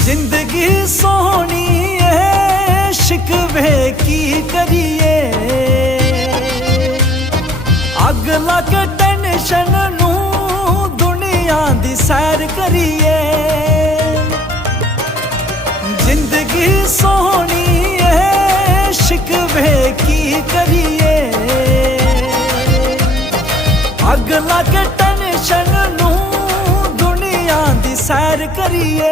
जिंदगी सोहनी है शिकवे की करिए, अग लग टेंशन नू दुनिया दी सैर करिए। जिंदगी सोहनी है शिकवे की करिए, अग लग टेंशन नू दुनिया दी सैर करिए।